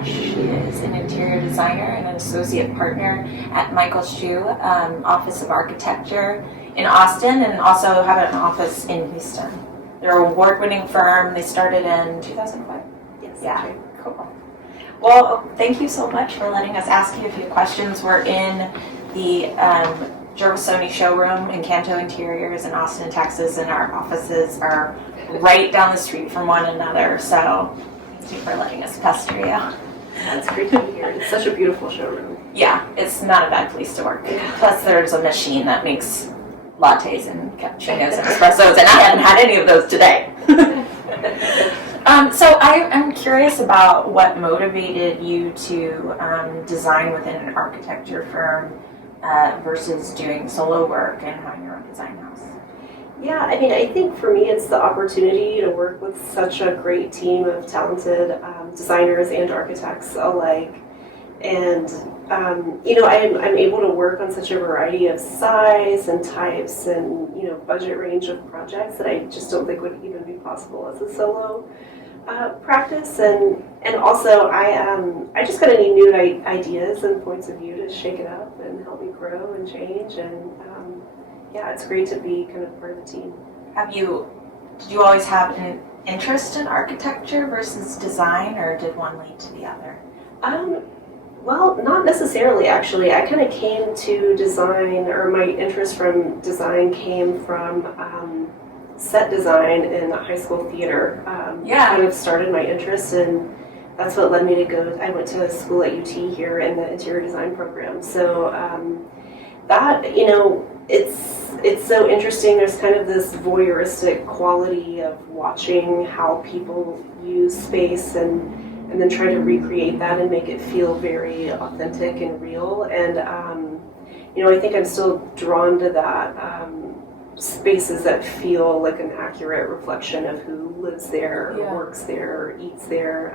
Gesch. She is an interior designer and an associate partner at Michael Schuh Office of Architecture in Austin, and also have an office in Houston. They're an award-winning firm. They started in 2005. Yes. Yeah. Cool. Well, thank you so much for letting us ask you a few questions. We're in the Gervasoni showroom in Canto Interiors in Austin, Texas, and our offices are right down the street from one another. So thank you for letting us pester you. That's great to be here. It's such a beautiful showroom. Yeah, it's not a bad place to work. Plus, there's a machine that makes lattes and cappuccinos and espressos, and I haven't had any of those today. So I'm curious about what motivated you to design within an architecture firm versus doing solo work and having your own design house. Yeah, I mean, I think for me it's the opportunity to work with such a great team of talented designers and architects alike. And, I'm able to work on such a variety of size and types and, budget range of projects that I just don't think would even be possible as a solo practice. And also I just got any new ideas and points of view to shake it up and help me grow and change. And it's great to be kind of part of the team. Did you always have an interest in architecture versus design, or did one lead to the other? Well, not necessarily, actually. I kind of came to design, or my interest from design came from set design in high school theater. Kind of started my interest, and that's what led me to go. I went to school at UT here in the interior design program. So that, it's so interesting. There's kind of this voyeuristic quality of watching how people use space and then try to recreate that and make it feel very authentic and real. And, I think I'm still drawn to that, spaces that feel like an accurate reflection of who lives there, works there, eats there,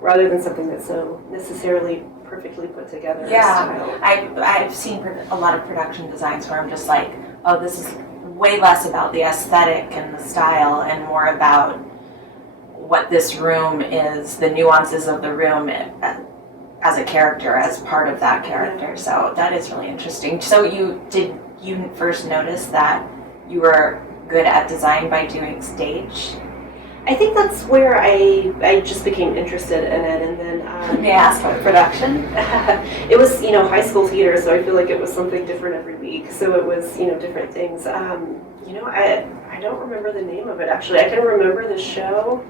rather than something that's so necessarily perfectly put together. Yeah, I've seen a lot of production designs where I'm just like, oh, this is way less about the aesthetic and the style and more about what this room is, the nuances of the room as a character, as part of that character. So that is really interesting. So you first notice that you were good at design by doing stage? I think that's where I just became interested in it, and then may I ask about production? It was high school theater, so I feel like it was something different every week. So it was different things. I don't remember the name of it actually. I can remember the show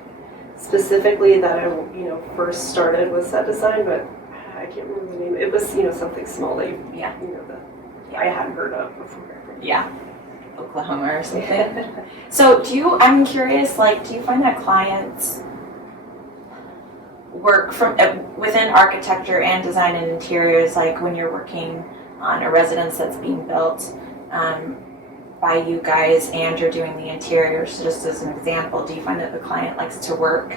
specifically that I first started with set design, but I can't remember the name. It was something small that I hadn't heard of before. Yeah. Oklahoma or something. So I'm curious, do you find that clients work from within architecture and design and interiors, like when you're working on a residence that's being built by you guys and you're doing the interiors, just as an example, do you find that the client likes to work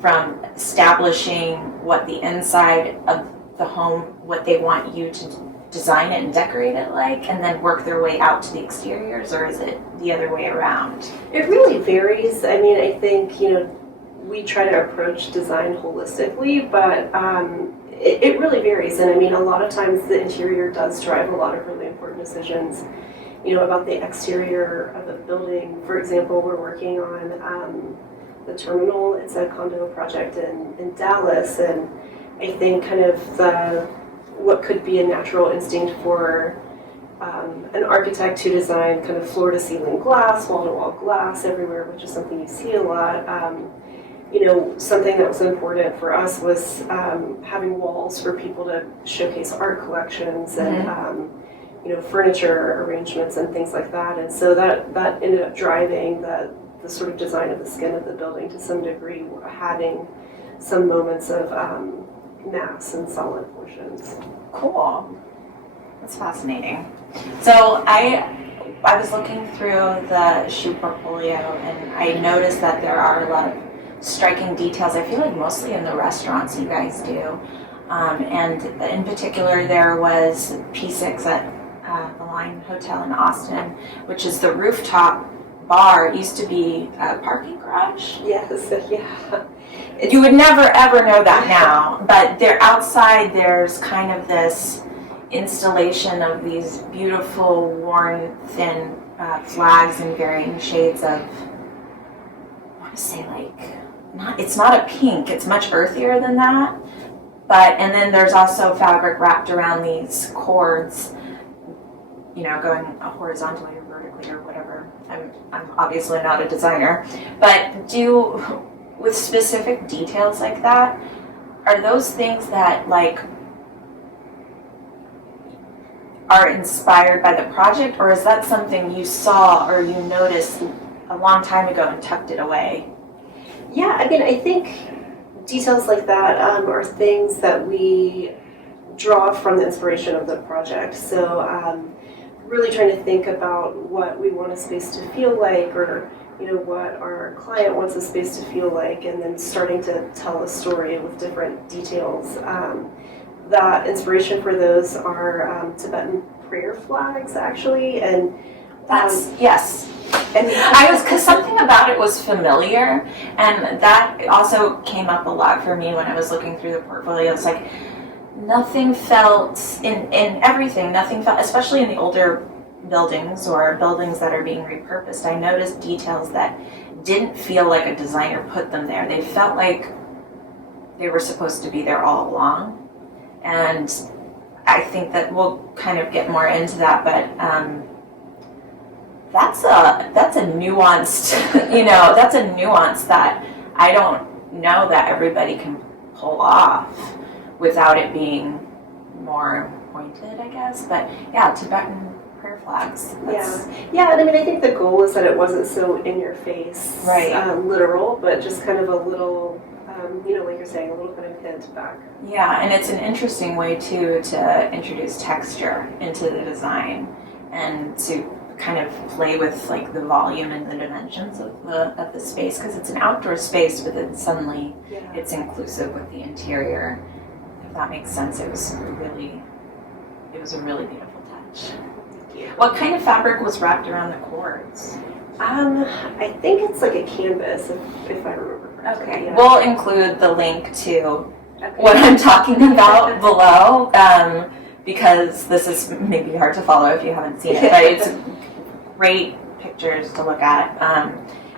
from establishing what the inside of the home, what they want you to design it and decorate it like, and then work their way out to the exteriors, or is it the other way around? It really varies. I mean, I think, we try to approach design holistically, but it really varies. And I mean, a lot of times the interior does drive a lot of really important decisions, about the exterior of a building. For example, we're working on the terminal. It's a condo project in Dallas, and I think kind of what could be a natural instinct for an architect to design kind of floor-to-ceiling glass, wall-to-wall glass everywhere, which is something you see a lot. Something that was important for us was having walls for people to showcase art collections and furniture arrangements and things like that. And so that ended up driving the sort of design of the skin of the building to some degree, having some moments of mass and solid portions. Cool. That's fascinating. So I was looking through the Schuh portfolio, and I noticed that there are a lot of striking details. I feel like mostly in the restaurants you guys do. And in particular, there was P6 at the Line Hotel in Austin, which is the rooftop bar. It used to be a parking garage. Yes, yeah. You would never ever know that now, but outside there's kind of this installation of these beautiful worn thin flags in varying shades of, I want to say it's not a pink, it's much earthier than that, and then there's also fabric wrapped around these cords, going horizontally or vertically or whatever. I'm obviously not a designer, but with specific details like that, are those things that are inspired by the project, or is that something you saw or you noticed a long time ago and tucked it away? Yeah, I mean, I think details like that are things that we draw from the inspiration of the project. So really trying to think about what we want a space to feel like, or what our client wants a space to feel like, and then starting to tell a story with different details. That inspiration for those are Tibetan prayer flags, actually, and yes. And because something about it was familiar, and that also came up a lot for me when I was looking through the portfolio. It's like nothing felt in everything. Nothing felt, especially in the older buildings or buildings that are being repurposed. I noticed details that didn't feel like a designer put them there. They felt like they were supposed to be there all along. And I think that we'll kind of get more into that, but that's a nuanced, that's a nuance that I don't know that everybody can pull off without it being more pointed, I guess. But yeah, Tibetan prayer flags. Yeah, and I mean, I think the goal was that it wasn't so in your face, right? Literal, but just kind of a little. Like you're saying, a little kind of hint back. Yeah, and it's an interesting way too to introduce texture into the design and to kind of play with the volume and the dimensions of the space, because it's an outdoor space, but then suddenly it's inclusive with the interior. If that makes sense, it was a really beautiful touch. What kind of fabric was wrapped around the cords? I think it's like a canvas, if I remember. Okay, we'll include the link to what I'm talking about below, because this is maybe hard to follow if you haven't seen it, but it's great pictures to look at.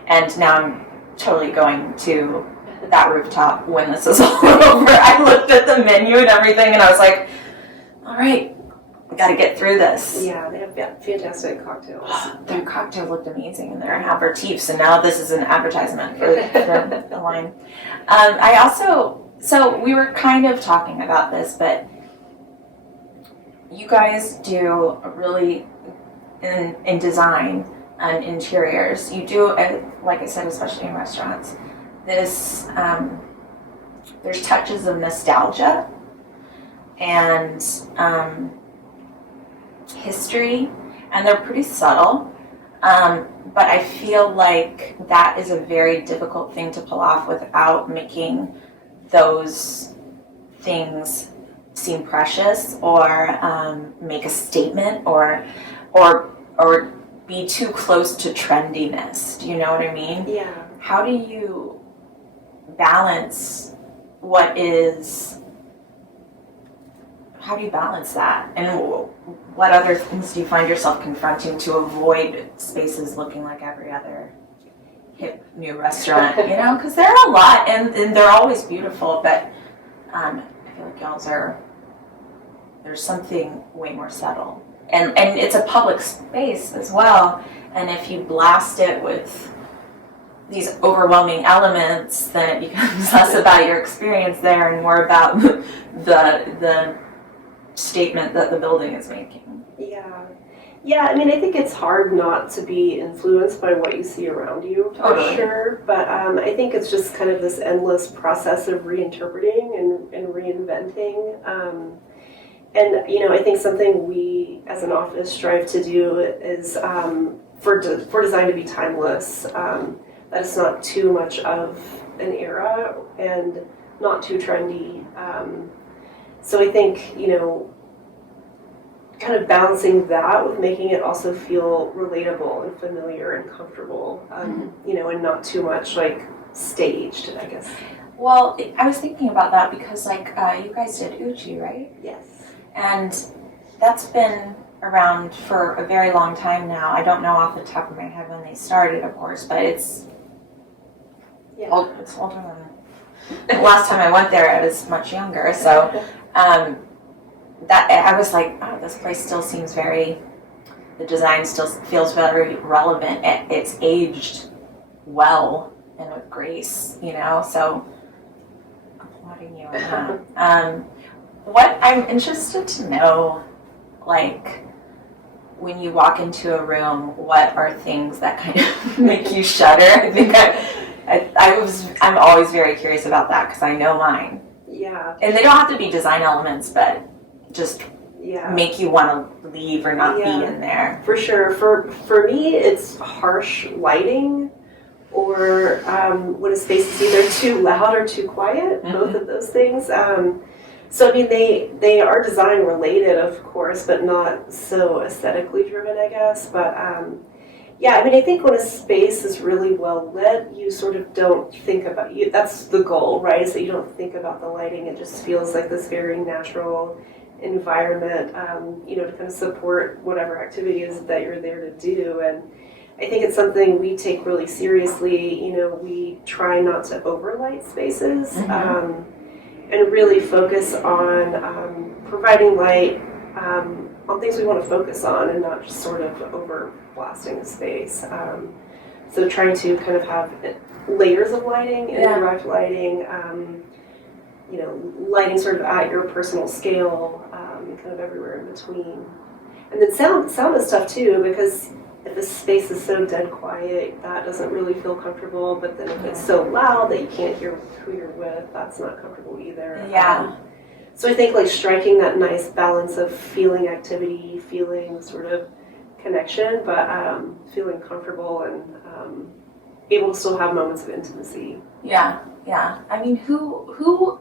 And now I'm totally going to that rooftop when this is all over. I looked at the menu and everything, and I was like, all right, we got to get through this. Yeah, they have fantastic cocktails. Their cocktails looked amazing, and they're aperitifs, and now this is an advertisement for the wine. So we were kind of talking about this, but you guys do really, in design and interiors, you do, like I said, especially in restaurants, there's touches of nostalgia and history, and they're pretty subtle, but I feel like that is a very difficult thing to pull off without making those things seem precious or make a statement or be too close to trendiness. Do you know what I mean? Yeah. How do you balance that? And what other things do you find yourself confronting to avoid spaces looking like every other hip new restaurant? Because there are a lot, and they're always beautiful, but I feel like there's something way more subtle. And it's a public space as well, and if you blast it with these overwhelming elements, then it becomes less about your experience there and more about the statement that the building is making. Yeah, I mean, I think it's hard not to be influenced by what you see around you, for sure, but I think it's just kind of this endless process of reinterpreting and reinventing, and I think something we as an office strive to do is for design to be timeless, that it's not too much of an era and not too trendy. So I think, kind of balancing that with making it also feel relatable and familiar and comfortable, and not too much staged, I guess. Well, I was thinking about that because, like, you guys did Uchi, right? Yes. And that's been around for a very long time now. I don't know off the top of my head when they started, of course, but it's it's older than the last time I went there. I was much younger, so that I was like, oh, this place still seems the design still feels very relevant. It's aged well and with grace, so applauding you on that. What I'm interested to know, like, when you walk into a room, what are things that kind of make you shudder? I think I'm always very curious about that because I know mine. Yeah. And they don't have to be design elements, but just make you want to leave or not be in there. For sure. For me, it's harsh lighting, or when a space is either too loud or too quiet. Both of those things. So I mean, they are design related, of course, but not so aesthetically driven, I guess. But I mean, I think when a space is really well lit, you sort of don't think about you. That's the goal, right? Is that you don't think about the lighting. It just feels like this very natural environment, to kind of support whatever activity is that you're there to do. And I think it's something we take really seriously. We try not to overlight spaces. And really focus on providing light on things we want to focus on, and not just sort of over blasting a space. So trying to kind of have layers of lighting, indirect lighting, lighting sort of at your personal scale, kind of everywhere in between. And then sound is tough too, because if a space is so dead quiet, that doesn't really feel comfortable. But then if it's so loud that you can't hear who you're with, that's not comfortable either. Yeah. So I think like striking that nice balance of feeling activity, feeling sort of connection, but feeling comfortable and able to still have moments of intimacy. Yeah. I mean, who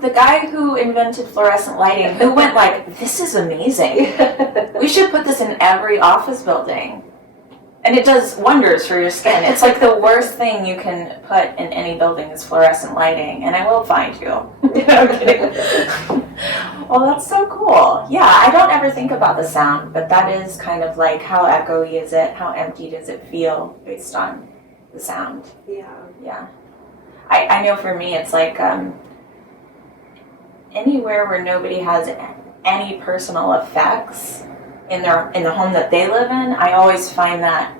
the guy who invented fluorescent lighting, who went like, this is amazing. We should put this in every office building. And it does wonders for your skin. It's like the worst thing you can put in any building is fluorescent lighting, and I will find you. I'm kidding. Well, that's so cool. Yeah, I don't ever think about the sound, but that is kind of like, how echoey is it? How empty does it feel based on the sound? Yeah. I know for me, it's like anywhere where nobody has any personal effects in the home that they live in, I always find that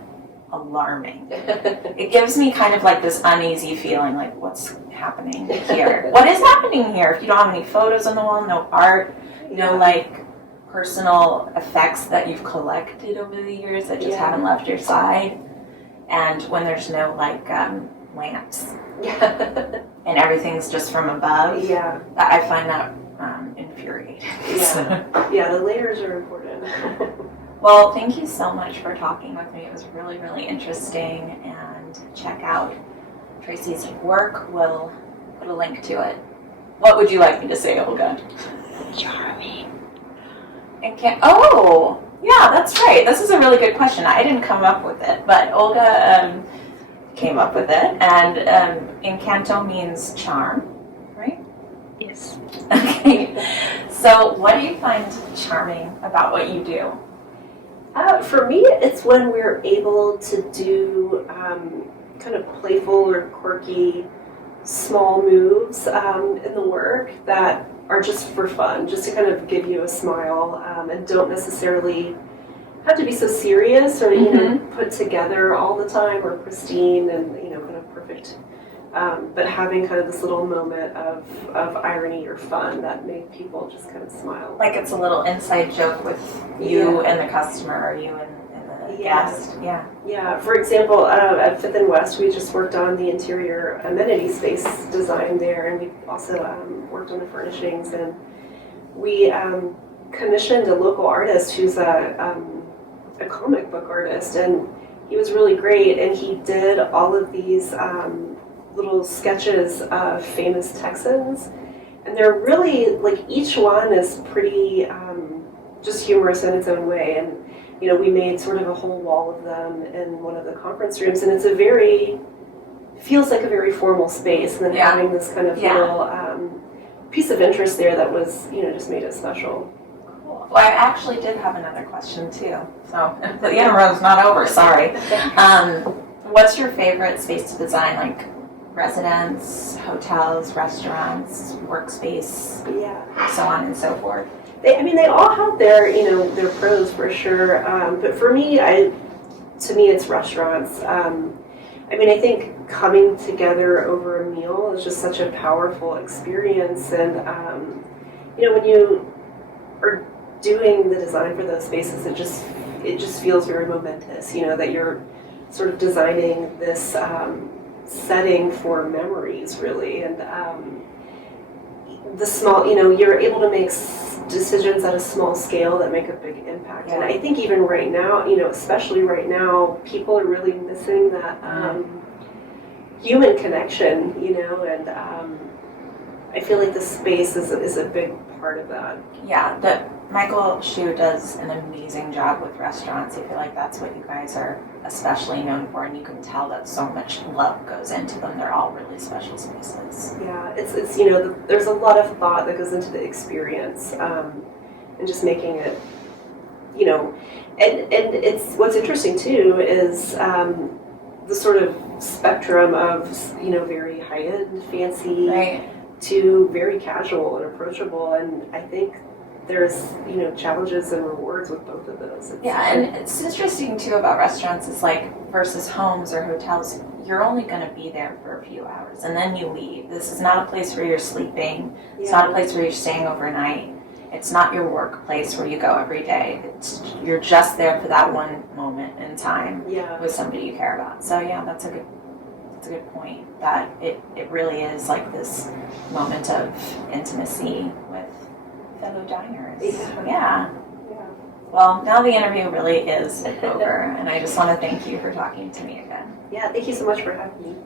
alarming. It gives me kind of like this uneasy feeling, like, what's happening here? What is happening here? If you don't have any photos on the wall, no art, no like personal effects that you've collected over the years that just haven't left your side, and when there's no like lamps, and everything's just from above, I find that infuriating. The layers are important. Well, thank you so much for talking with me. It was really, really interesting. And check out Tracie's work. We'll put a link to it. What would you like me to say, Olga? Charming. And that's right. This is a really good question. I didn't come up with it, but Olga came up with it. And Encanto means charm, right? Yes. Okay. So what do you find charming about what you do? For me, it's when we're able to do kind of playful or quirky small moves in the work that are just for fun, just to kind of give you a smile, and don't necessarily have to be so serious or put together all the time or pristine and kind of perfect. But having kind of this little moment of irony or fun that make people just kind of smile. Like it's a little inside joke with you and the customer, or you and the guest. Yeah. For example, at Fifth and West, we just worked on the interior amenity space design there, and we also worked on the furnishings. And we commissioned a local artist who's a comic book artist, and he was really great. And he did all of these little sketches of famous Texans, and they're really like, each one is pretty just humorous in its own way. And we made sort of a whole wall of them in one of the conference rooms, and it's a very feels like a very formal space, and then having this kind of little piece of interest there that was, just made it special. Cool. Well, I actually did have another question too. So the interview's not over. Sorry. What's your favorite space to design? Like residence, hotels, restaurants, workspace, so on and so forth. They all have their, their pros for sure. But for me, to me, it's restaurants. I think coming together over a meal is just such a powerful experience. And, when you are doing the design for those spaces, it just feels very momentous, that you're sort of designing this setting for memories, really. And the small, you're able to make decisions at a small scale that make a big impact. And I think even right now, especially right now, people are really missing that human connection, and I feel like the space is a big part of that. Yeah, Michael Shu does an amazing job with restaurants. I feel like that's what you guys are especially known for, and you can tell that so much love goes into them. They're all really special spaces. Yeah, it's there's a lot of thought that goes into the experience, and just making it, and it's what's interesting too is the sort of spectrum of very high-end, fancy, to very casual and approachable, and I think there's challenges and rewards with both of those. And it's interesting too about restaurants is like versus homes or hotels, you're only going to be there for a few hours and then you leave. This is not a place where you're sleeping. It's not a place where you're staying overnight. It's not your workplace where you go every day. You're just there for that one moment in time with somebody you care about. So that's a good point, that it really is like this moment of intimacy with fellow diners. Yeah. Well, now the interview really is over, and I just want to thank you for talking to me again. Yeah, thank you so much for having me.